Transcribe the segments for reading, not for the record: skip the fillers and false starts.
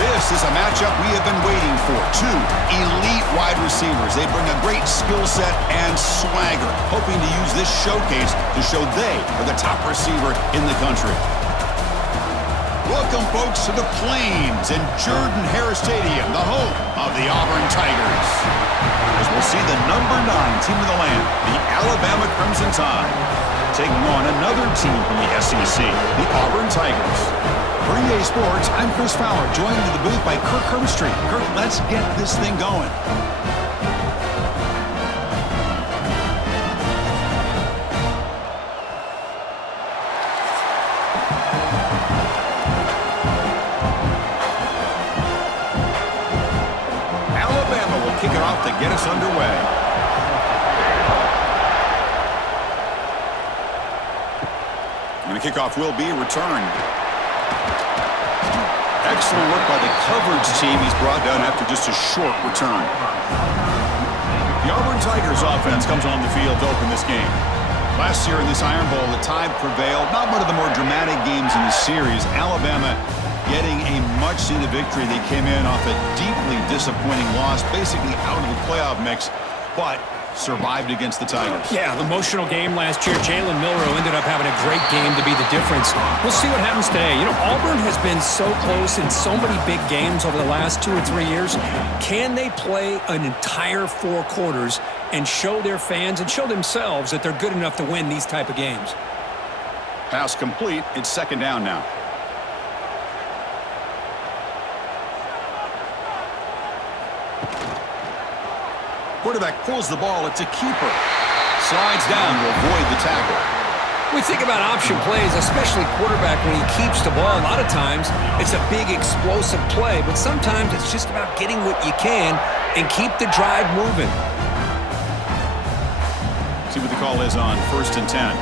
This is a matchup we have been waiting for. Two elite wide receivers. They bring a great skill set and swagger, hoping to use this showcase to show they are the top receiver in the country. Welcome, folks, to the Plains in Jordan-Hare Stadium, the home of the Auburn Tigers. As we'll see the number 9 team in the land, the Alabama Crimson Tide, taking on another team from the SEC, the Auburn Tigers. For EA Sports, I'm Chris Fowler, joined in the booth by Kirk Herbstreit. Kirk, let's get this thing going. Alabama will kick it off to get us underway. And the kickoff will be returned. Excellent work by the coverage team. He's brought down after just a short return. The Auburn Tigers offense comes on the field to open this game. Last year in this Iron Bowl, the Tide prevailed. Not one of the more dramatic games in the series. Alabama getting a much-needed victory. They came in off a deeply disappointing loss, basically out of the playoff mix, but survived against the Tigers. Yeah, emotional game last year. Jalen Milroe ended up having a great game to be the difference. We'll see what happens today. You know, Auburn has been so close in so many big games over the last 2 or 3 years. Can they play an entire 4 quarters and show their fans and show themselves that they're good enough to win these type of games? Pass complete. It's second down now. Quarterback pulls the ball. It's a keeper. Slides down to avoid the tackle. We think about option plays, especially quarterback when he keeps the ball. A lot of times, it's a big explosive play, but sometimes it's just about getting what you can and keep the drive moving. See what the call is on 1st and 10.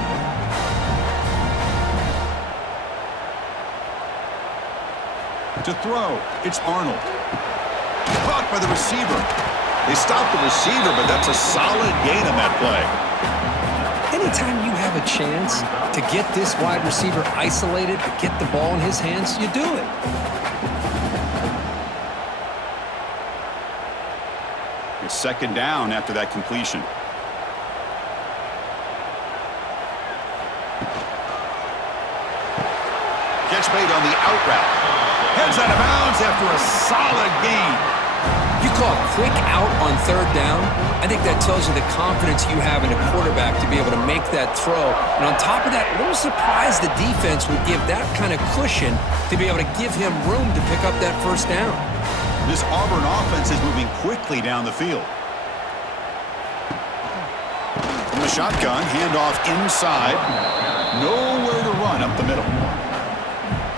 To throw, it's Arnold. Caught by the receiver. They stopped the receiver, but that's a solid gain on that play. Anytime you have a chance to get this wide receiver isolated, to get the ball in his hands, you do it. It's second down after that completion. Catch made on the out route. Heads out of bounds after a solid gain. You call a quick out on 3rd down. I think that tells you the confidence you have in a quarterback to be able to make that throw. And on top of that, a little surprised the defense would give that kind of cushion to be able to give him room to pick up that 1st down. This Auburn offense is moving quickly down the field. From the shotgun, handoff inside. Nowhere to run up the middle.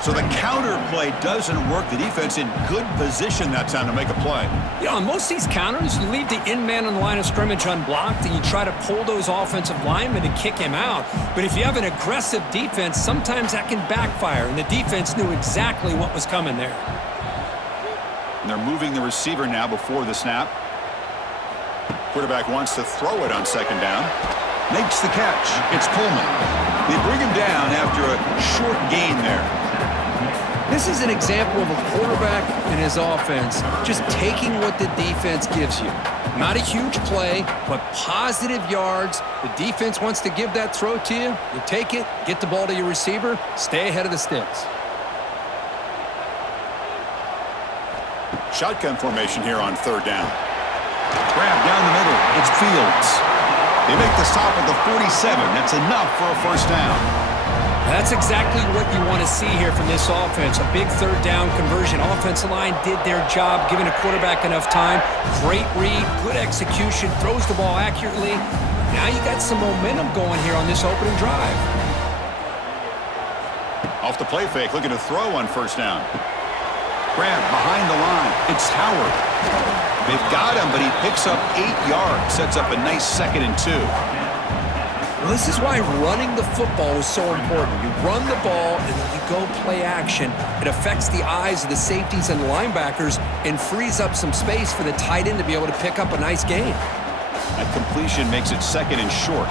So the counter play doesn't work. The defense in good position that time to make a play. You know, on most of these counters, you leave the in-man on the line of scrimmage unblocked, and you try to pull those offensive linemen and kick him out. But if you have an aggressive defense, sometimes that can backfire, and the defense knew exactly what was coming there. And they're moving the receiver now before the snap. Quarterback wants to throw it on 2nd down. Makes the catch. It's Pullman. They bring him down after a short gain there. This is an example of a quarterback and his offense just taking what the defense gives you. Not a huge play, but positive yards. The defense wants to give that throw to you. You take it, get the ball to your receiver, stay ahead of the sticks. Shotgun formation here on 3rd down. Grab down the middle. It's Fields. They make the stop at the 47. That's enough for a 1st down. That's exactly what you want to see here from this offense. A big 3rd down conversion. Offensive line did their job, giving a quarterback enough time. Great read, good execution, throws the ball accurately. Now you got some momentum going here on this opening drive. Off the play fake, looking to throw on 1st down. Grab behind the line. It's Howard. They've got him, but he picks up 8 yards. Sets up a nice 2nd and 2. Well, this is why running the football is so important. You run the ball, and then you go play action. It affects the eyes of the safeties and linebackers and frees up some space for the tight end to be able to pick up a nice gain. That completion makes it 2nd and short.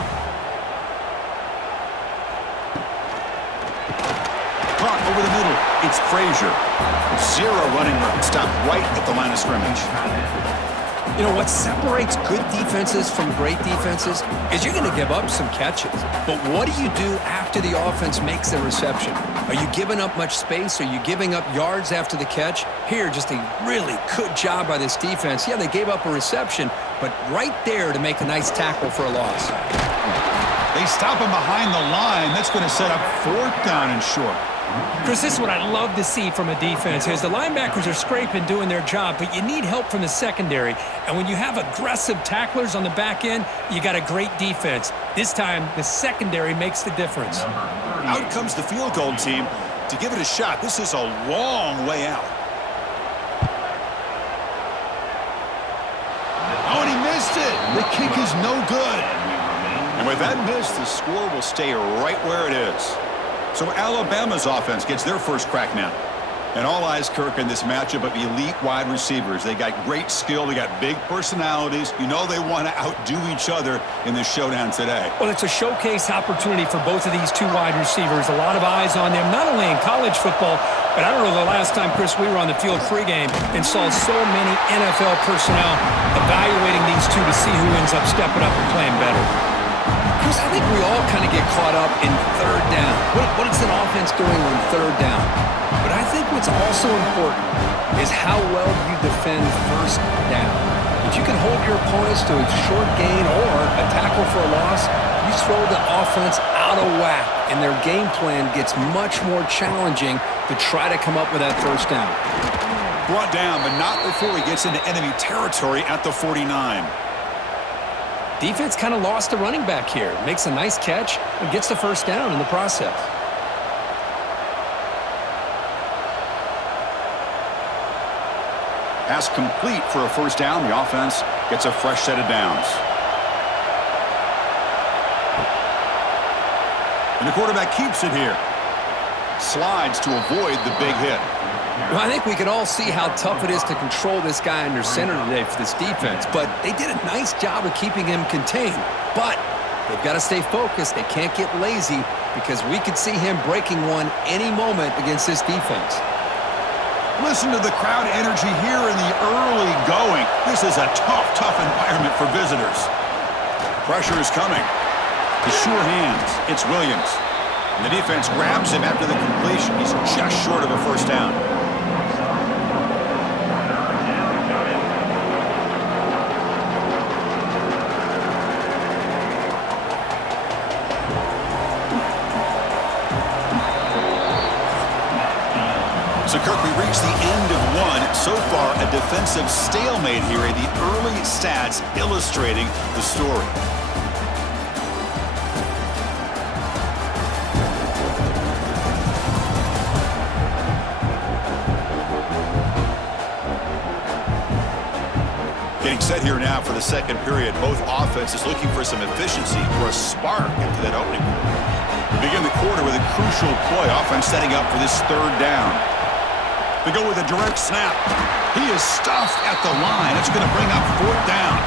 Caught over the middle. It's Frazier. 0 running room. Stopped right at the line of scrimmage. You know, what separates good defenses from great defenses is you're going to give up some catches. But what do you do after the offense makes the reception? Are you giving up much space? Are you giving up yards after the catch? Here, just a really good job by this defense. Yeah, they gave up a reception, but right there to make a nice tackle for a loss. They stop him behind the line. That's going to set up 4th down and short. Chris, this is what I love to see from a defense is the linebackers are scraping, doing their job, but you need help from the secondary. And when you have aggressive tacklers on the back end, you got a great defense. This time, the secondary makes the difference. Out comes the field goal team to give it a shot. This is a long way out. Oh, and he missed it. The kick is no good. And with that miss, the score will stay right where it is. So Alabama's offense gets their first crack now. And all eyes, Kirk, in this matchup of elite wide receivers. They got great skill. They got big personalities. You know they want to outdo each other in this showdown today. Well, it's a showcase opportunity for both of these two wide receivers. A lot of eyes on them, not only in college football, but I don't know the last time, Chris, we were on the field pregame and saw so many NFL personnel evaluating these two to see who ends up stepping up and playing better. Chris, I think we all kind of get caught up in 3rd down. What is an offense doing on 3rd down? But I think what's also important is how well you defend 1st down. If you can hold your opponents to a short gain or a tackle for a loss, you throw the offense out of whack, and their game plan gets much more challenging to try to come up with that 1st down. Brought down, but not before he gets into enemy territory at the 49. Defense kind of lost the running back here. Makes a nice catch and gets the 1st down in the process. Pass complete for a 1st down. The offense gets a fresh set of downs. And the quarterback keeps it here. Slides to avoid the big hit. Well, I think we can all see how tough it is to control this guy under center today for this defense, but they did a nice job of keeping him contained. But they've got to stay focused. They can't get lazy because we could see him breaking one any moment against this defense. Listen to the crowd energy here in the early going. This is a tough environment for visitors. Pressure is coming. The sure hands. It's Williams. And the defense grabs him after the completion. He's just short of a 1st down. So, Kirk, we reached the end of one. So far, a defensive stalemate here. The early stats illustrating the story. Getting set here now for the 2nd period. Both offenses looking for some efficiency, for a spark into that opening. We begin the quarter with a crucial play. Offense setting up for this 3rd down. They go with a direct snap. He is stuffed at the line. It's going to bring up 4th down.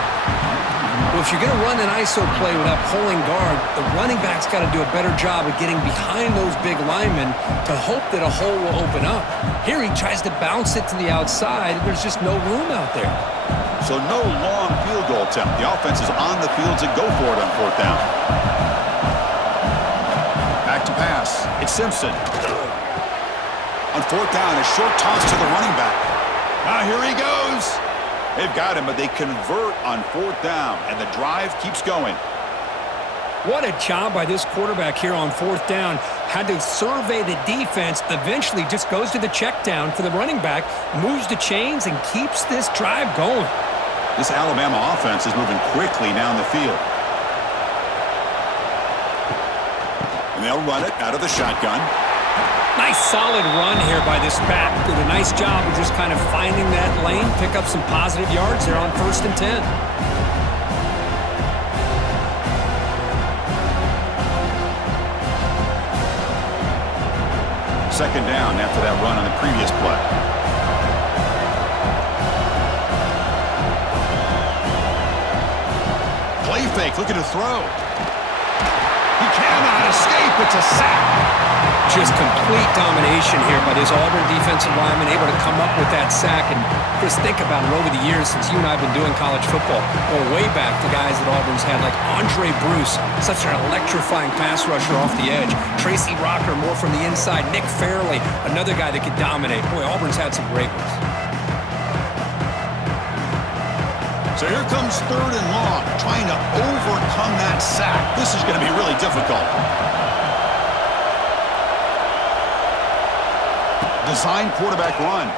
Well, if you're going to run an ISO play with that pulling guard, the running back's got to do a better job of getting behind those big linemen to hope that a hole will open up. Here he tries to bounce it to the outside, and there's just no room out there. So no long field goal attempt. The offense is on the field to go for it on 4th down. Back to pass. It's Simpson. On 4th down, a short toss to the running back. Now here he goes. They've got him, but they convert on 4th down, and the drive keeps going. What a job by this quarterback here on 4th down. Had to survey the defense, eventually just goes to the check down for the running back, moves the chains, and keeps this drive going. This Alabama offense is moving quickly down the field. And they'll run it out of the shotgun. Nice solid run here by this back. Did a nice job of just kind of finding that lane, pick up some positive yards there on 1st and 10. Second down after that run on the previous play. Play fake, looking to throw. He cannot escape. It's a sack. Just complete domination here by this Auburn defensive lineman, able to come up with that sack. And Chris, think about it over the years since you and I have been doing college football, going way back to guys that Auburn's had like Andre Bruce, such an electrifying pass rusher off the edge. Tracy Rocker, more from the inside. Nick Fairley, another guy that could dominate. Boy, Auburn's had some great ones. So here comes 3rd and long, trying to overcome that sack. This is going to be really difficult. Design quarterback run.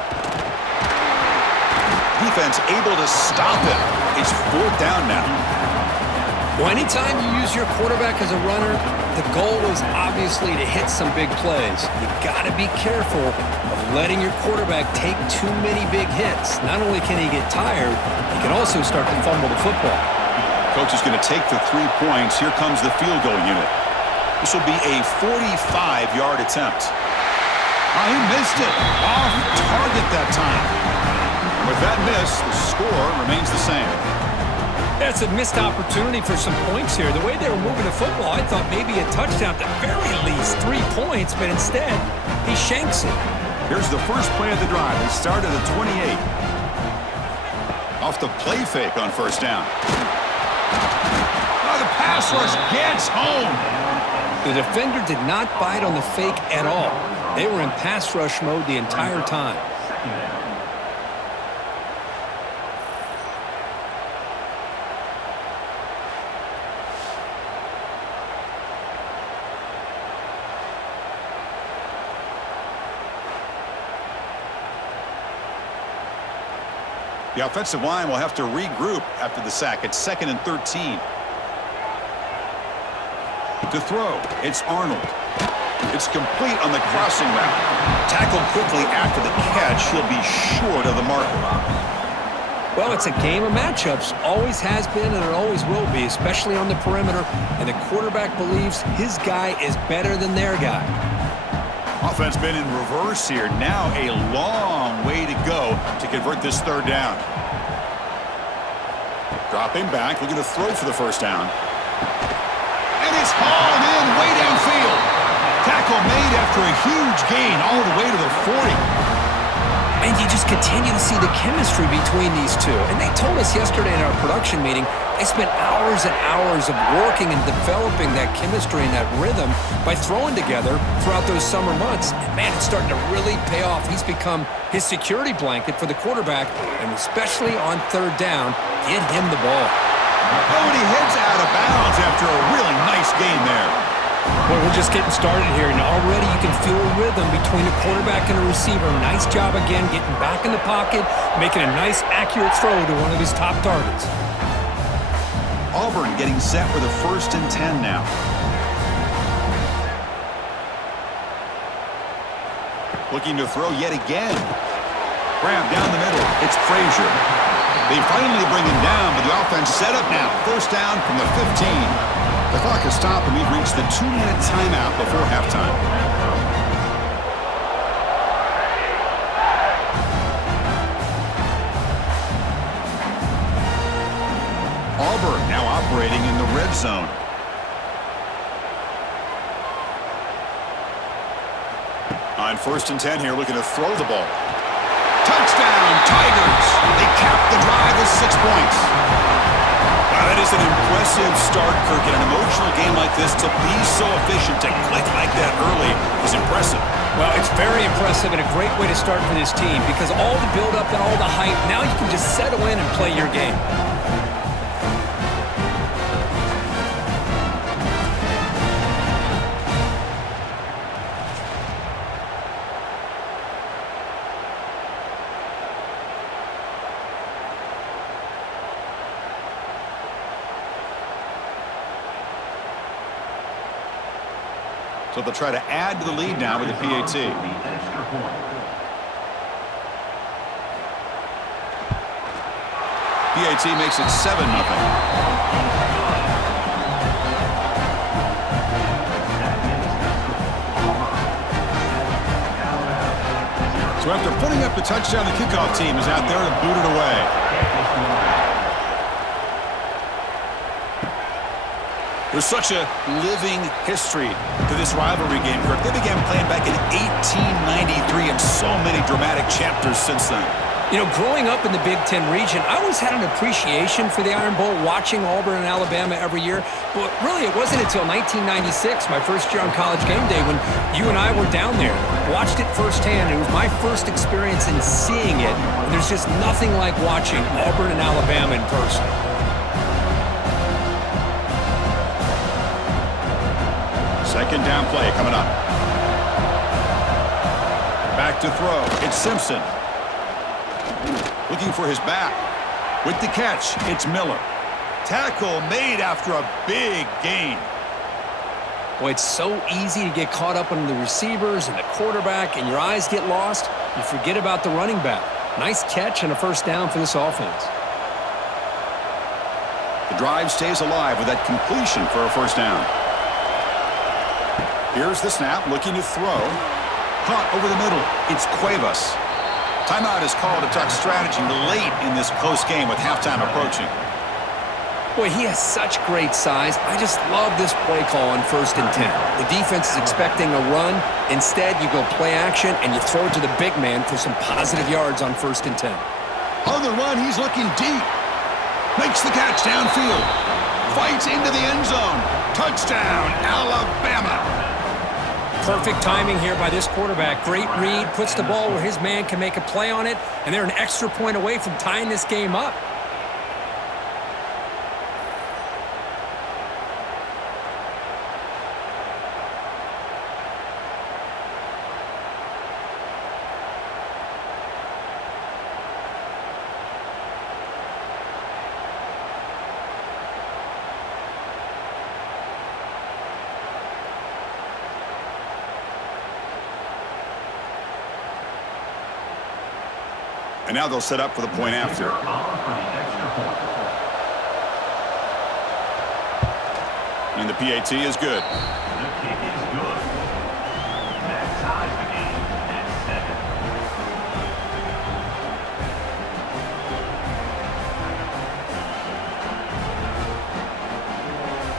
Defense able to stop it. It's 4th down now. Well, anytime you use your quarterback as a runner, the goal is obviously to hit some big plays. You got to be careful of letting your quarterback take too many big hits. Not only can he get tired, he can also start to fumble the football. Coach is going to take the 3 points. Here comes the field goal unit. This will be a 45-yard attempt. Oh, he missed it. Off target that time. And with that miss, the score remains the same. That's a missed opportunity for some points here. The way they were moving the football, I thought maybe a touchdown, at the very least 3 points, but instead, he shanks it. Here's the first play of the drive. They start at the 28. Off the play fake on 1st down. Oh, the pass rush gets home. The defender did not bite on the fake at all. They were in pass rush mode the entire time. The offensive line will have to regroup after the sack. It's 2nd and 13. To throw, it's Arnold. It's complete on the crossing route. Tackled quickly after the catch. He'll be short of the marker. Well, it's a game of matchups. Always has been and it always will be, especially on the perimeter. And the quarterback believes his guy is better than their guy. Offense been in reverse here. Now a long way to go to convert this 3rd down. Dropping back, looking to throw for the 1st down. And it's hauled in way downfield. Tackle made after a huge gain all the way to the 40. And you just continue to see the chemistry between these two. And they told us yesterday in our production meeting, they spent hours and hours of working and developing that chemistry and that rhythm by throwing together throughout those summer months. And man, it's starting to really pay off. He's become his security blanket for the quarterback, and especially on 3rd down, get him the ball. Oh, and he heads out of bounds after a really nice gain there. Well, we're just getting started here, and already you can feel a rhythm between a quarterback and a receiver. Nice job again, getting back in the pocket, making a nice, accurate throw to one of his top targets. Auburn getting set with a 1st and 10 now. Looking to throw yet again. Grab down the middle. It's Frazier. They finally bring him down, but the offense set up now. 1st down from the 15. The clock has stopped, and we've reached the 2-minute timeout before halftime. Auburn now operating in the red zone. On 1st and 10 here, looking to throw the ball. Touchdown, Tigers! They cap the drive with 6 points. Wow, that is an impressive start, Kirk. In an emotional game like this, to be so efficient, to click like that early is impressive. Well, it's very impressive and a great way to start for this team because all the build-up and all the hype, now you can just settle in and play your game. So they'll try to add to the lead now with the PAT. PAT makes it 7-0. So after putting up the touchdown, the kickoff team is out there to boot it away. There's such a living history to this rivalry game, Kirk. They began playing back in 1893 and so many dramatic chapters since then. You know, growing up in the Big Ten region, I always had an appreciation for the Iron Bowl, watching Auburn and Alabama every year. But really, it wasn't until 1996, my first year on College Game Day, when you and I were down there, watched it firsthand. It was my first experience in seeing it. And there's just nothing like watching Auburn and Alabama in person. Second down play coming up. Back to throw. It's Simpson. Looking for his back. With the catch, it's Miller. Tackle made after a big gain. Boy, it's so easy to get caught up on the receivers and the quarterback, and your eyes get lost. You forget about the running back. Nice catch and a first down for this offense. The drive stays alive with that completion for a first down. Here's the snap, looking to throw. Caught over the middle. It's Cuevas. Timeout is called to talk strategy late in this close game with halftime approaching. Boy, he has such great size. I just love this play call on 1st and 10. The defense is expecting a run. Instead, you go play action, and you throw it to the big man for some positive yards on 1st and 10. On the run, he's looking deep. Makes the catch downfield. Fights into the end zone. Touchdown, Alabama. Perfect timing here by this quarterback. Great read, puts the ball where his man can make a play on it, and they're an extra point away from tying this game up. And now they'll set up for the point after. And the PAT is good. The kick is good. That ties the game at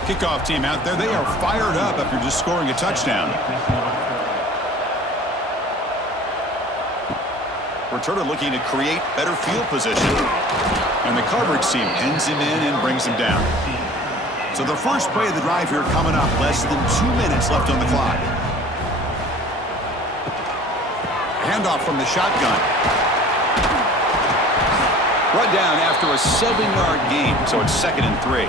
7. Kickoff team out there, they are fired up after just scoring a touchdown. Returner looking to create better field position. And the coverage team pins him in and brings him down. So the first play of the drive here coming up. Less than 2 minutes left on the clock. Handoff from the shotgun. Brought down after a 7-yard gain, so it's 2nd and 3.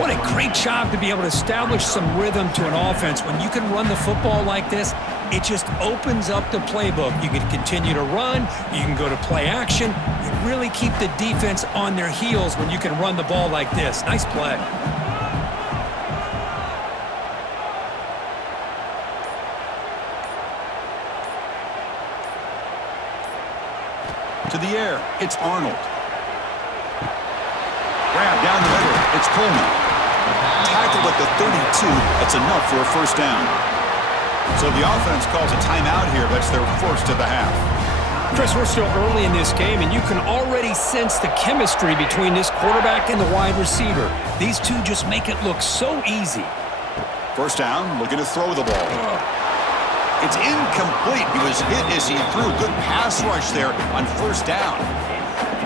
What a great job to be able to establish some rhythm to an offense. When you can run the football like this, it just opens up the playbook. You can continue to run. You can go to play action. You really keep the defense on their heels when you can run the ball like this. Nice play. To the air, it's Arnold. Grab down the middle, it's Coleman. Tackled at the 32, that's enough for a first down. So the offense calls a timeout here. That's their first of the half. Chris, we're still early in this game, and you can already sense the chemistry between this quarterback and the wide receiver. These two just make it look so easy. First down, looking to throw the ball. It's incomplete. He was hit as he threw. Good pass rush there on first down.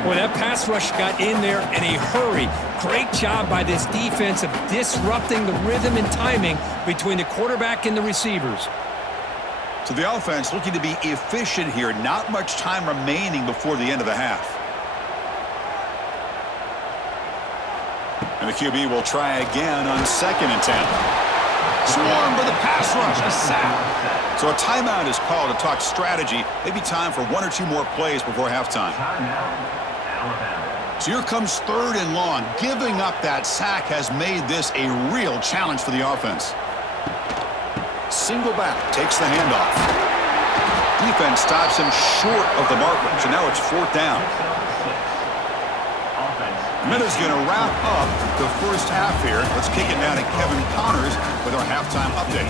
Boy, that pass rush got in there in a hurry. Great job by this defense of disrupting the rhythm and timing between the quarterback and the receivers. So the offense looking to be efficient here. Not much time remaining before the end of the half. And the QB will try again on 2nd and 10. Swarmed by the pass rush, a sack. So a timeout is called to talk strategy. Maybe time for 1 or 2 more plays before halftime. So here comes 3rd and long. Giving up that sack has made this a real challenge for the offense. Single back takes the handoff. Defense stops him short of the marker. So now it's 4th down. Minuta's going to wrap up the first half here. Let's kick it down to Kevin Connors with our halftime update.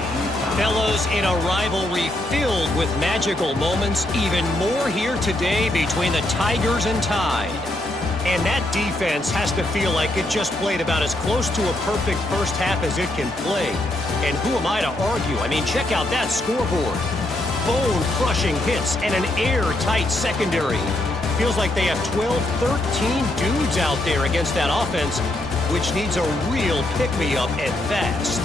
Fellows, in a rivalry filled with magical moments, even more here today between the Tigers and Tide. And that defense has to feel like it just played about as close to a perfect first half as it can play. And who am I to argue? I mean, check out that scoreboard. Bone-crushing hits and an airtight secondary. Feels like they have 12, 13 dudes out there against that offense, which needs a real pick-me-up and fast.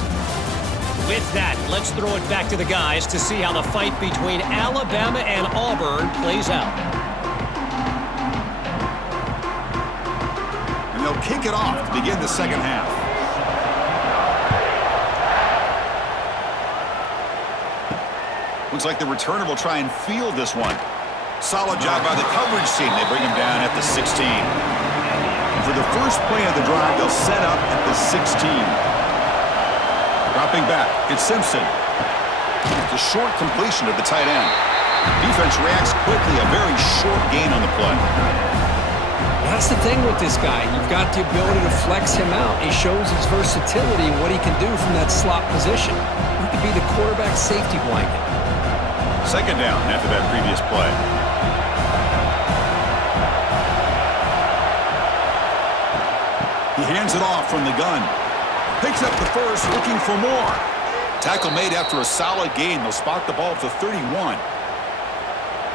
With that, let's throw it back to the guys to see how the fight between Alabama and Auburn plays out. And they'll kick it off to begin the second half. Looks like the returner will try and field this one. Solid job by the coverage team. They bring him down at the 16. And for the first play of the drive, they'll set up at the 16. Dropping back, it's Simpson. It's a short completion to the tight end. Defense reacts quickly, a very short gain on the play. That's the thing with this guy. You've got the ability to flex him out. He shows his versatility and what he can do from that slot position. He could be the quarterback safety blanket. Second down after that previous play. He hands it off from the gun. Picks up the first, looking for more. Tackle made after a solid gain. They'll spot the ball at the 31.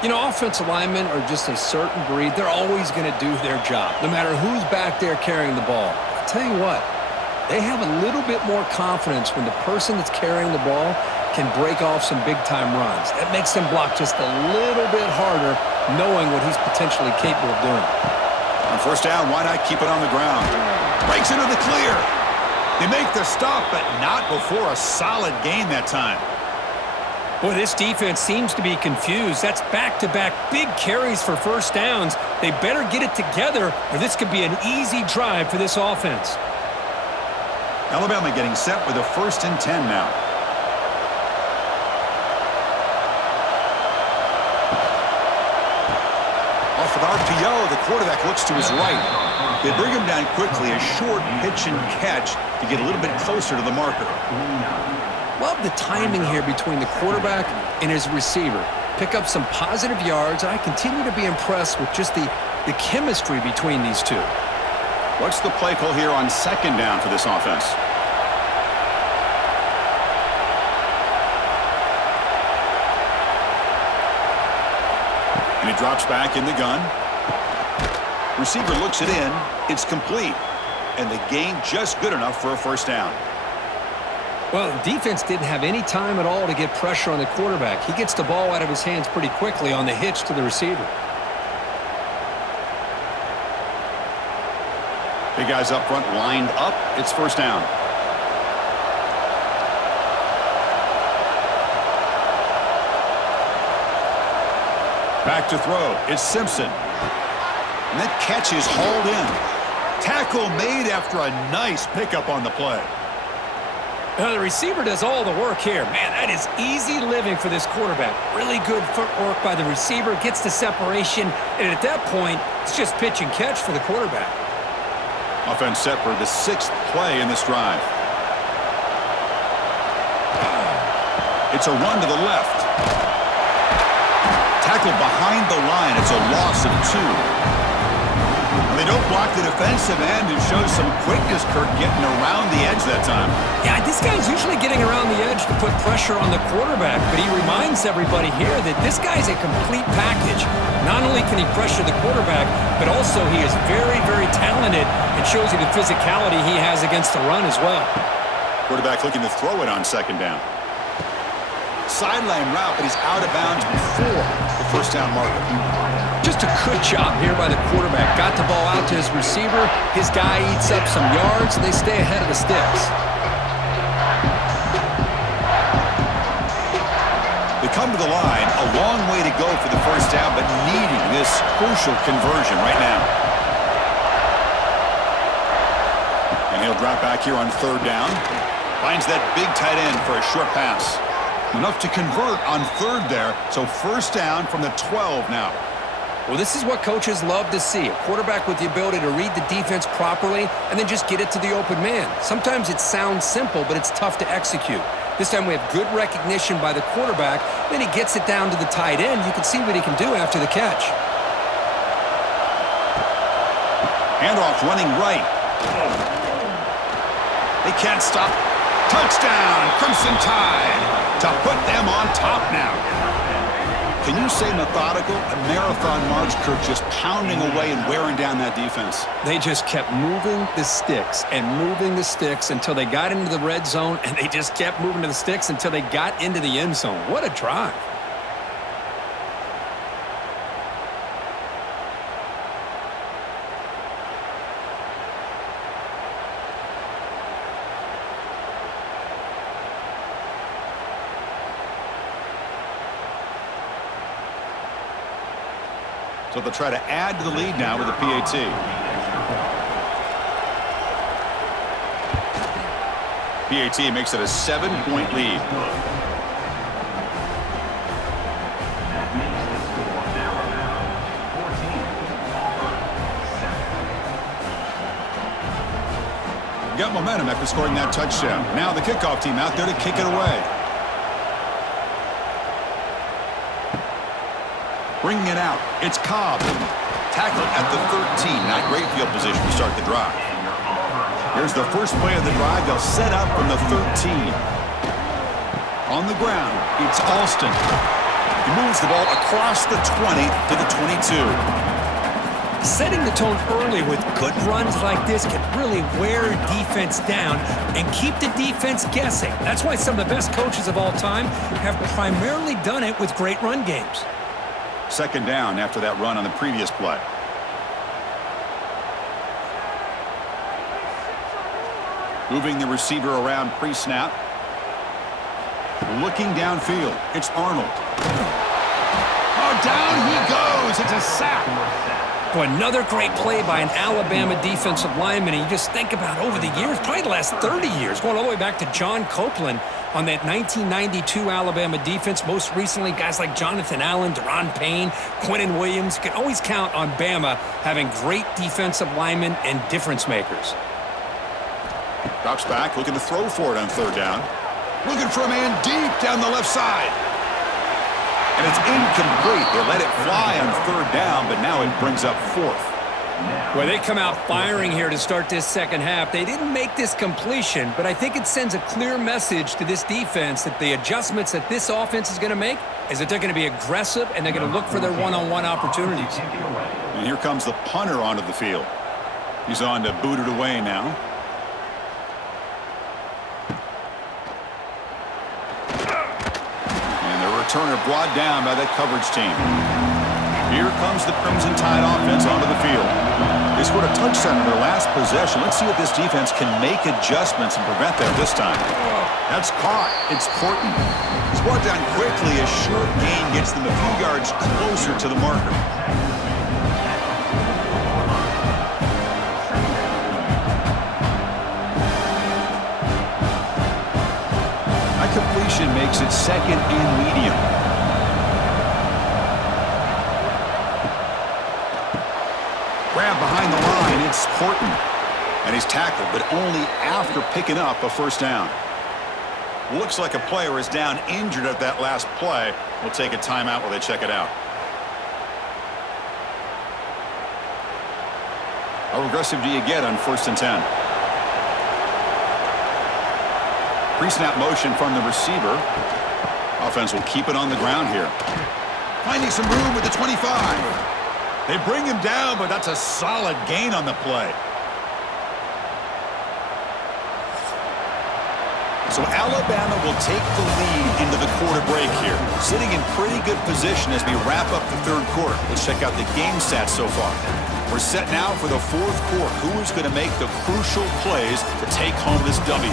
You know, offensive linemen are just a certain breed. They're always going to do their job, no matter who's back there carrying the ball. I'll tell you what, they have a little bit more confidence when the person that's carrying the ball can break off some big-time runs. That makes them block just a little bit harder, knowing what he's potentially capable of doing. On first down, why not keep it on the ground? Breaks into the clear. They make the stop, but not before a solid gain that time. Boy, this defense seems to be confused. That's back-to-back big carries for first downs. They better get it together, or this could be an easy drive for this offense. Alabama getting set with a 1st and 10 now. Off with RPO, the quarterback looks to his right. They bring him down quickly, a short pitch and catch to get a little bit closer to the marker. Love the timing here between the quarterback and his receiver. Pick up some positive yards. I continue to be impressed with just the chemistry between these two. What's the play call here on second down for this offense? And he drops back in the gun. Receiver looks it in. It's complete. And the gain just good enough for a first down. Well, the defense didn't have any time at all to get pressure on the quarterback. He gets the ball out of his hands pretty quickly on the hitch to the receiver. Big guys up front lined up. It's first down. Back to throw. It's Simpson. And that catch is hauled in. Tackle made after a nice pickup on the play. The receiver does all the work here. Man, that is easy living for this quarterback. Really good footwork by the receiver, gets the separation, and at that point, it's just pitch and catch for the quarterback. Offense set for the 6th play in this drive. It's a run to the left. Tackled behind the line. It's a loss of 2. They don't block the defensive end and shows some quickness, Kirk, getting around the edge that time. Yeah, this guy's usually getting around the edge to put pressure on the quarterback, but he reminds everybody here that this guy's a complete package. Not only can he pressure the quarterback, but also he is very, very talented and shows you the physicality he has against the run as well. Quarterback looking to throw it on second down. Sideline route, but he's out of bounds before the first down marker. Just a good job here by the quarterback. Got the ball out to his receiver. His guy eats up some yards, and they stay ahead of the sticks. They come to the line. A long way to go for the first down, but needing this crucial conversion right now. And he'll drop back here on third down. Finds that big tight end for a short pass. Enough to convert on third there. So first down from the 12 now. Well, this is what coaches love to see. A quarterback with the ability to read the defense properly and then just get it to the open man. Sometimes it sounds simple, but it's tough to execute. This time we have good recognition by the quarterback. Then he gets it down to the tight end. You can see what he can do after the catch. Handoff running right. They can't stop. Touchdown, Crimson Tide, to put them on top now. Can you say methodical? A marathon march, Kirk, just pounding away and wearing down that defense. They just kept moving the sticks and moving the sticks until they got into the red zone, and they just kept moving to the sticks until they got into the end zone. What a drive. So they'll try to add to the lead now with a PAT. PAT makes it a 7-point lead. Got momentum after scoring that touchdown. Now the kickoff team out there to kick it away. Bringing it out, it's Cobb. Tackled at the 13. Not great field position to start the drive. Here's the first play of the drive. They'll set up from the 13. On the ground, it's Alston. He moves the ball across the 20 to the 22. Setting the tone early with good runs like this can really wear defense down and keep the defense guessing. That's why some of the best coaches of all time have primarily done it with great run games. Second down after that run on the previous play. Moving the receiver around pre-snap. Looking downfield. It's Arnold. Oh, down he goes. It's a sack. Boy, another great play by an Alabama defensive lineman. And you just think about over the years, probably the last 30 years, going all the way back to John Copeland on that 1992 Alabama defense. Most recently, guys like Jonathan Allen, Deron Payne, Quinnen Williams. You can always count on Bama having great defensive linemen and difference makers. Drops back, looking to throw for it on third down. Looking for a man deep down the left side. And it's incomplete. They let it fly on third down, but now it brings up fourth. Well, they come out firing here to start this second half. They didn't make this completion, but I think it sends a clear message to this defense that the adjustments that this offense is going to make is that they're going to be aggressive and they're going to look for their one-on-one opportunities. And here comes the punter onto the field. He's on to boot it away now. And the returner brought down by that coverage team. Here comes the Crimson Tide offense onto the field. They scored a touchdown in their last possession. Let's see if this defense can make adjustments and prevent that this time. That's caught. It's Horton. He's brought down quickly. A short gain gets them a few yards closer to the marker. That completion makes it second and medium. Grab behind the line, it's Horton. And he's tackled, but only after picking up a first down. Looks like a player is down injured at that last play. We'll take a timeout while they check it out. How aggressive do you get on 1st and 10? Pre-snap motion from the receiver. Offense will keep it on the ground here. Finding some room with the 25. They bring him down, but that's a solid gain on the play. So Alabama will take the lead into the quarter break here. Sitting in pretty good position as we wrap up the third quarter. Let's check out the game stats so far. We're set now for the fourth quarter. Who is going to make the crucial plays to take home this W?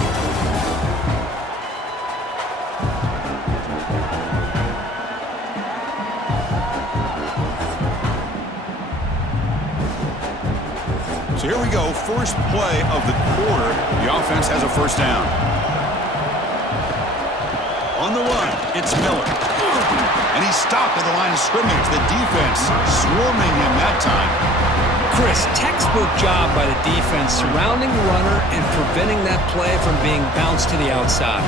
So here we go, first play of the quarter. The offense has a first down. On the run, it's Miller. And he's stopped at the line of scrimmage. The defense swarming him that time. Chris, textbook job by the defense surrounding the runner and preventing that play from being bounced to the outside.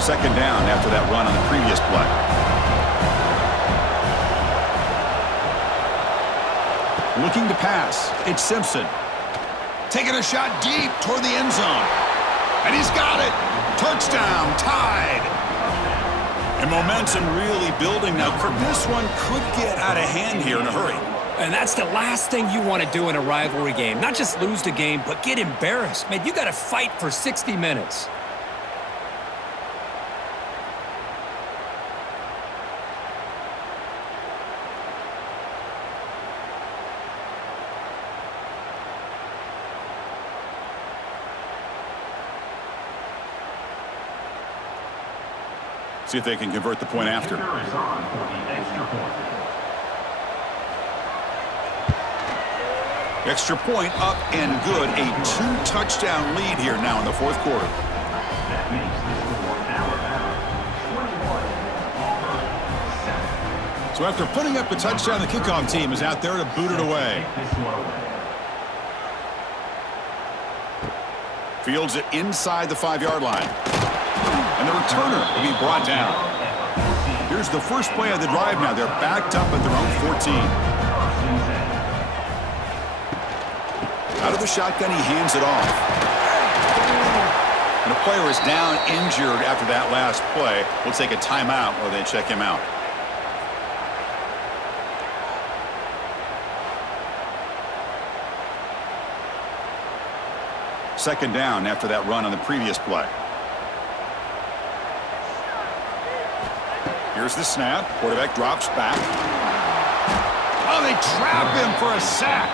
Second down after that run on the previous play. Looking to pass. It's Simpson. Taking a shot deep toward the end zone. And he's got it. Touchdown. Tied. And momentum really building now. Kirk, this one could get out of hand here in a hurry. And that's the last thing you want to do in a rivalry game. Not just lose the game, but get embarrassed. Man, you got to fight for 60 minutes. See if they can convert the point after. Extra point up and good. A 2-touchdown lead here now in the fourth quarter. That makes the score Alabama 21, Auburn 7. So after putting up the touchdown, the kickoff team is out there to boot it away. Fields it inside the 5-yard line. And the returner will be brought down. Here's the first play of the drive now. They're backed up at their own 14. Out of the shotgun, he hands it off. And a player is down injured after that last play. We'll take a timeout while they check him out. Second down after that run on the previous play. Here's the snap. Quarterback drops back. Oh, they trap him for a sack.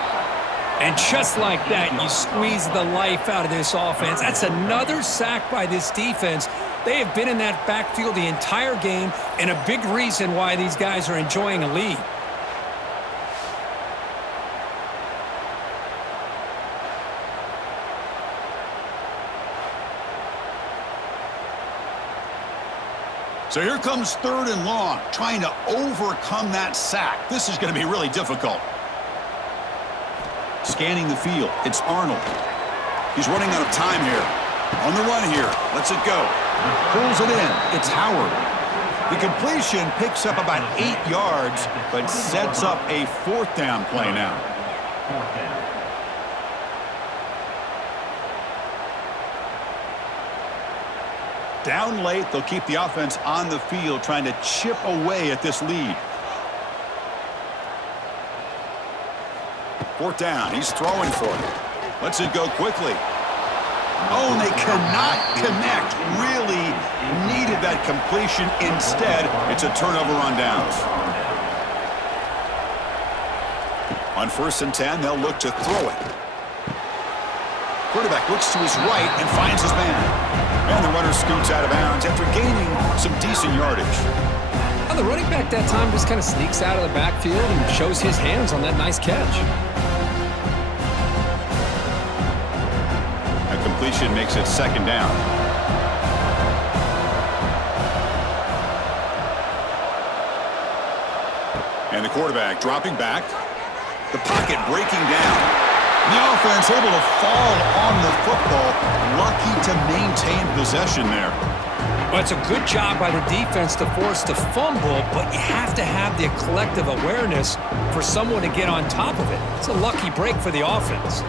And just like that, you squeeze the life out of this offense. That's another sack by this defense. They have been in that backfield the entire game, and a big reason why these guys are enjoying a lead. So here comes 3rd and long, trying to overcome that sack. This is going to be really difficult. Scanning the field, it's Arnold. He's running out of time here. On the run here, lets it go. Pulls it in, it's Howard. The completion picks up about 8 yards, but sets up a 4th down play now. Down late, they'll keep the offense on the field, trying to chip away at this lead. 4th down, he's throwing for it. Lets it go quickly. Oh, and they cannot connect. Really needed that completion. Instead, it's a turnover on downs. On 1st and 10, they'll look to throw it. Quarterback looks to his right and finds his man. And the runner scoots out of bounds after gaining some decent yardage. Well, the running back that time just kind of sneaks out of the backfield and shows his hands on that nice catch. A completion makes it 2nd down. And the quarterback dropping back. The pocket breaking down. The offense able to fall on the football. Lucky to maintain possession there. Well, it's a good job by the defense to force the fumble, but you have to have the collective awareness for someone to get on top of it. It's a lucky break for the offense.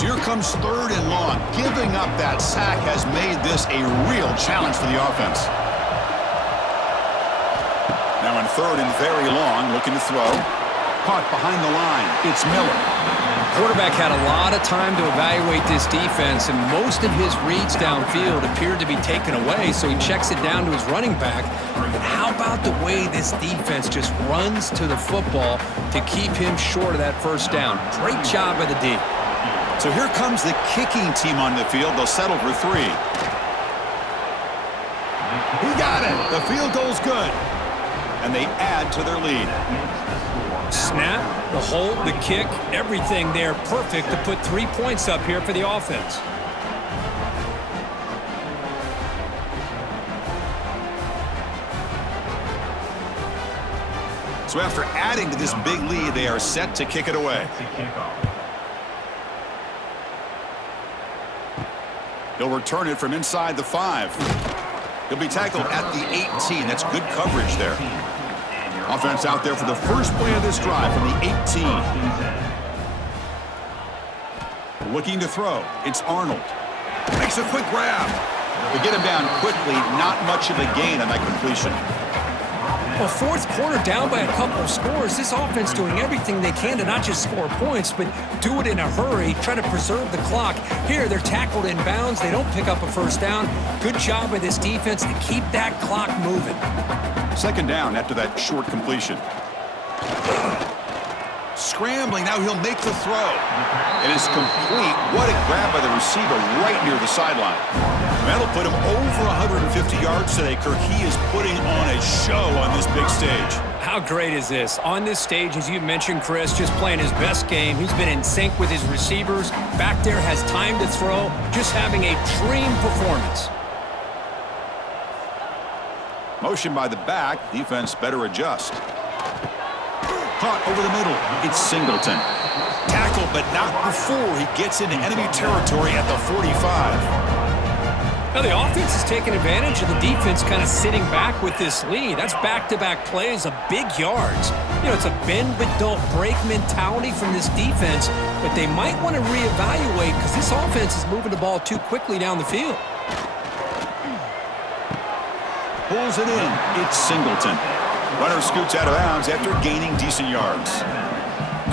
Here comes 3rd and long. Giving up that sack has made this a real challenge for the offense. Now on 3rd and very long, looking to throw. Caught behind the line. It's Miller. Quarterback had a lot of time to evaluate this defense, and most of his reads downfield appeared to be taken away, so he checks it down to his running back. But how about the way this defense just runs to the football to keep him short of that 1st down? Great job by the D. So here comes the kicking team on the field. They'll settle for 3. He got it. The field goal's good. And they add to their lead. Snap, the hold, the kick, everything there perfect to put 3 points up here for the offense. So after adding to this big lead, they are set to kick it away. He'll return it from inside the 5. He'll be tackled at the 18. That's good coverage there. Offense out there for the first play of this drive from the 18. Looking to throw. It's Arnold. Makes a quick grab. To get him down quickly, not much of a gain on that completion. Well, fourth quarter down by a couple of scores. This offense doing everything they can to not just score points, but do it in a hurry, try to preserve the clock. Here, they're tackled in bounds. They don't pick up a first down. Good job by this defense to keep that clock moving. Second down after that short completion. Scrambling, now he'll make the throw. It is complete. What a grab by the receiver right near the sideline. That'll put him over 150 yards today, Kirk. He is putting on a show on this big stage. How great is this? On this stage, as you mentioned, Chris, just playing his best game. He's been in sync with his receivers. Back there, has time to throw. Just having a dream performance. Motion by the back. Defense better adjust. Caught over the middle. It's Singleton. Tackled, but not before he gets into enemy territory at the 45. Now, the offense is taking advantage of the defense kind of sitting back with this lead. That's back-to-back plays of big yards. You know, it's a bend but don't break mentality from this defense, but they might want to reevaluate because this offense is moving the ball too quickly down the field. Pulls it in. It's Singleton. Runner scoots out of bounds after gaining decent yards.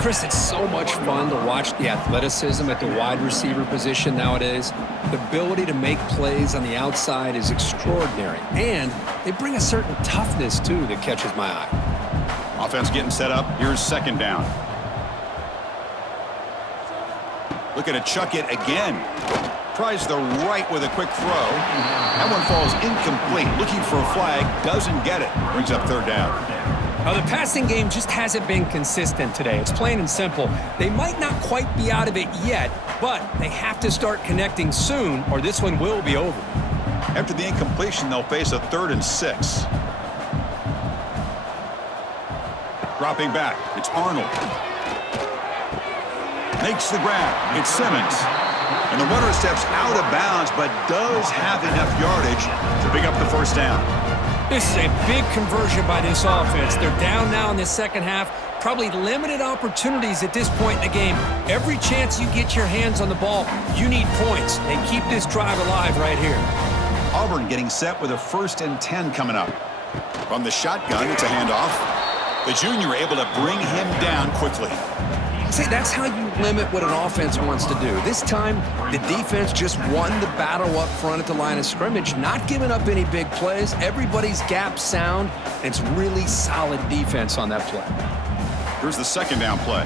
Chris, it's so much fun to watch the athleticism at the wide receiver position nowadays. The ability to make plays on the outside is extraordinary, and they bring a certain toughness, too, that catches my eye. Offense getting set up. Here's second down. Looking to chuck it again. Tries the right with a quick throw. That one falls incomplete. Looking for a flag. Doesn't get it. Brings up third down. Now, the passing game just hasn't been consistent today. It's plain and simple. They might not quite be out of it yet, but they have to start connecting soon or this one will be over. After the incompletion, they'll face a 3rd and 6. Dropping back. It's Arnold. Makes the grab. It's Simmons. And the runner steps out of bounds, but does have enough yardage to pick up the first down. This is a big conversion by this offense. They're down now in the second half. Probably limited opportunities at this point in the game. Every chance you get your hands on the ball, you need points. They keep this drive alive right here. Auburn getting set with a 1st and 10 coming up. From the shotgun, it's a handoff. The junior able to bring him down quickly. See, that's how you limit what an offense wants to do. This time, the defense just won the battle up front at the line of scrimmage, not giving up any big plays. Everybody's gap sound. It's really solid defense on that play. Here's the second down play.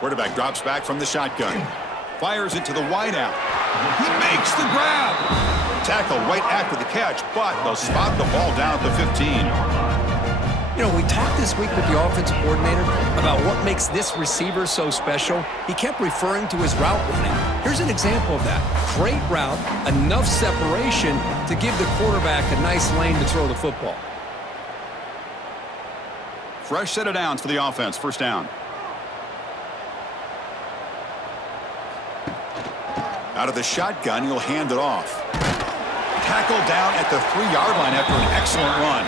Quarterback drops back from the shotgun. Fires it to the wideout. He makes the grab. Tackle right after the catch, but they'll spot the ball down at the 15. You know, we talked this week with the offensive coordinator about what makes this receiver so special. He kept referring to his route running. Here's an example of that. Great route, enough separation to give the quarterback a nice lane to throw the football. Fresh set of downs for the offense. First down. Out of the shotgun, he'll hand it off. Tackled down at the 3-yard line after an excellent run.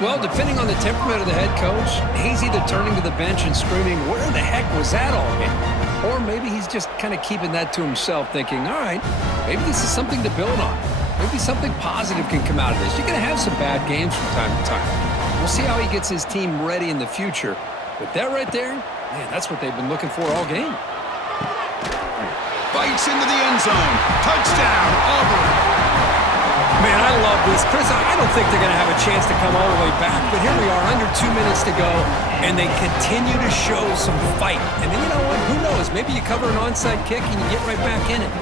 Well, depending on the temperament of the head coach, he's either turning to the bench and screaming, where the heck was that all game? Or maybe he's just kind of keeping that to himself, thinking, all right, maybe this is something to build on. Maybe something positive can come out of this. You're going to have some bad games from time to time. We'll see how he gets his team ready in the future. But that right there, man, that's what they've been looking for all game. Bites into the end zone. Touchdown, Auburn. Man, I love this. Chris, I don't think they're going to have a chance to come all the way back, but here we are, under 2 minutes to go, and they continue to show some fight. And then, you know what? Who knows? Maybe you cover an onside kick and you get right back in it.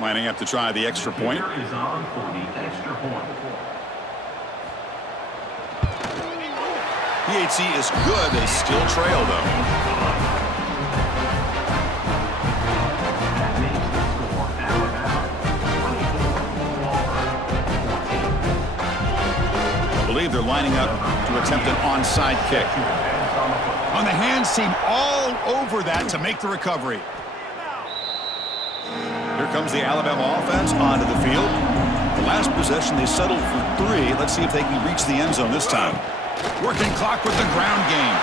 Lining up to try the extra point. Is on for the extra point. PHC is good. They still trail, though. That makes the score Alabama 24, Auburn 14. I believe they're lining up to attempt an onside kick. On the hands team all over that to make the recovery. Here comes the Alabama offense onto the field. The last possession, they settled for 3. Let's see if they can reach the end zone this time. Working clock with the ground game.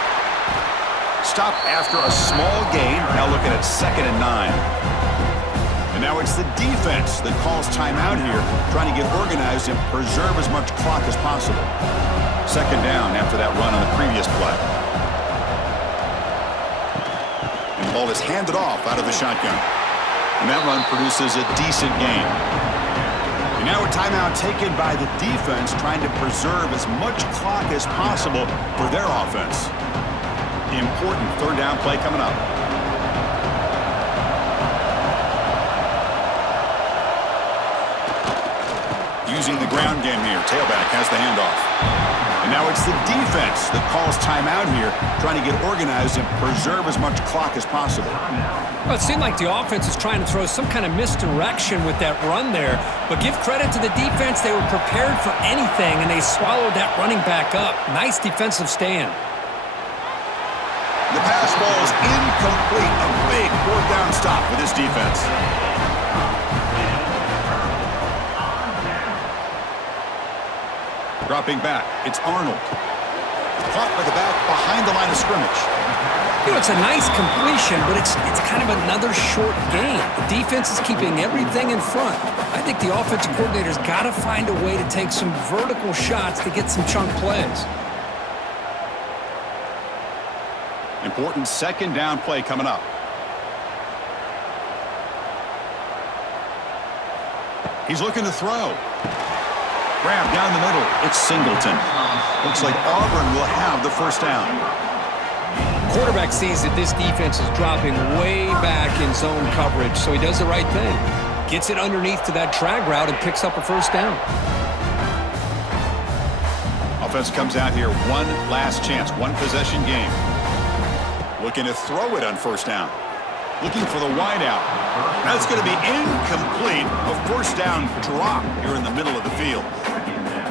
Stop after a small gain. Now looking at 2nd and 9. And now it's the defense that calls timeout here, trying to get organized and preserve as much clock as possible. 2nd down after that run on the previous play. And the ball is handed off out of the shotgun. And that run produces a decent gain. And now a timeout taken by the defense, trying to preserve as much clock as possible for their offense. Important 3rd down play coming up. Using the ground game here. Tailback has the handoff. And now it's the defense that calls timeout here, trying to get organized and preserve as much clock as possible. Well, it seemed like the offense is trying to throw some kind of misdirection with that run there. But give credit to the defense. They were prepared for anything, and they swallowed that running back up. Nice defensive stand. The pass ball is incomplete. A big 4th down stop for this defense. Dropping back, it's Arnold. Caught by the back behind the line of scrimmage. You know, it's a nice completion, but it's kind of another short gain. The defense is keeping everything in front. I think the offensive coordinator's got to find a way to take some vertical shots to get some chunk plays. Important 2nd down play coming up. He's looking to throw. Grab down the middle. It's Singleton. Looks like Auburn will have the 1st down. Quarterback sees that this defense is dropping way back in zone coverage, so he does the right thing. Gets it underneath to that drag route and picks up a 1st down. Offense comes out here. One last chance. One possession game. Looking to throw it on 1st down. Looking for the wideout. That's going to be incomplete. A 1st down drop here in the middle of the field.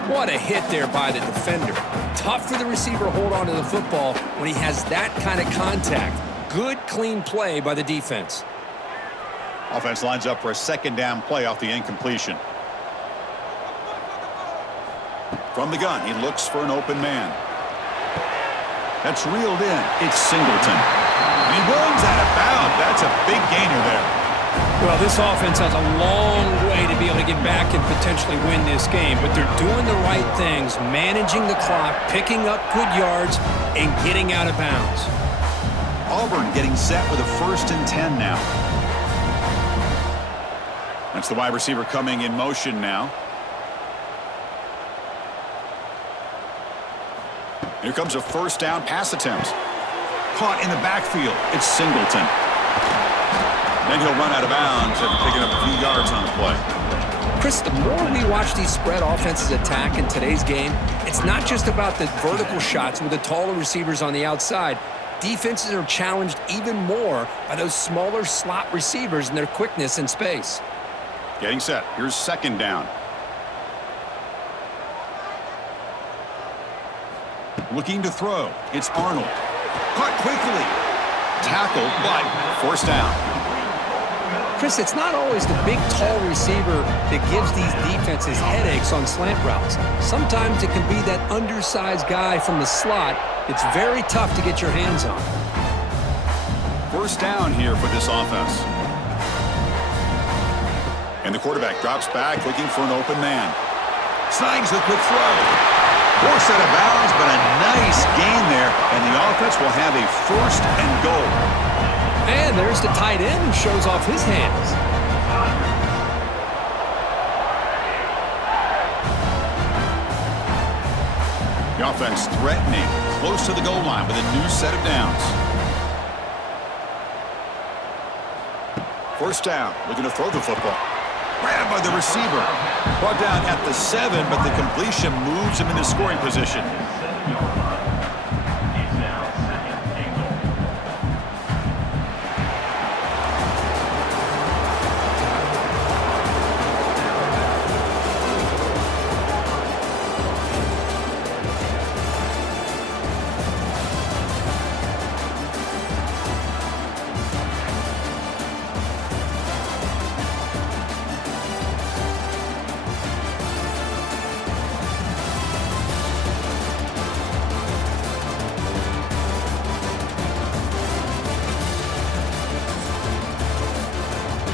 What a hit there by the defender. Tough for the receiver to hold on to the football when he has that kind of contact. Good, clean play by the defense. Offense lines up for a 2nd down play off the incompletion. From the gun, he looks for an open man. That's reeled in. It's Singleton. And he runs out of bounds. That's a big gainer there. Well, this offense has a long way to be able to get back and potentially win this game, but they're doing the right things, managing the clock, picking up good yards, and getting out of bounds. Auburn getting set with a 1st and 10 now. That's the wide receiver coming in motion now. Here comes a 1st down pass attempt. Caught in the backfield. It's Singleton. Then he'll run out of bounds after picking up a few yards on the play. Chris, the more we watch these spread offenses attack in today's game, it's not just about the vertical shots with the taller receivers on the outside. Defenses are challenged even more by those smaller slot receivers and their quickness in space. Getting set. Here's 2nd down. Looking to throw. It's Arnold. Caught quickly. Tackled, but 1st down. Chris, it's not always the big, tall receiver that gives these defenses headaches on slant routes. Sometimes it can be that undersized guy from the slot. It's very tough to get your hands on. 1st down here for this offense. And the quarterback drops back looking for an open man. Snags the quick throw. Forced out of bounds, but a nice gain there. And the offense will have a 1st and goal. And there's the tight end who shows off his hands. The offense threatening, close to the goal line with a new set of downs. 1st down, looking to throw the football. Grabbed by the receiver. Brought down at the 7, but the completion moves him into scoring position.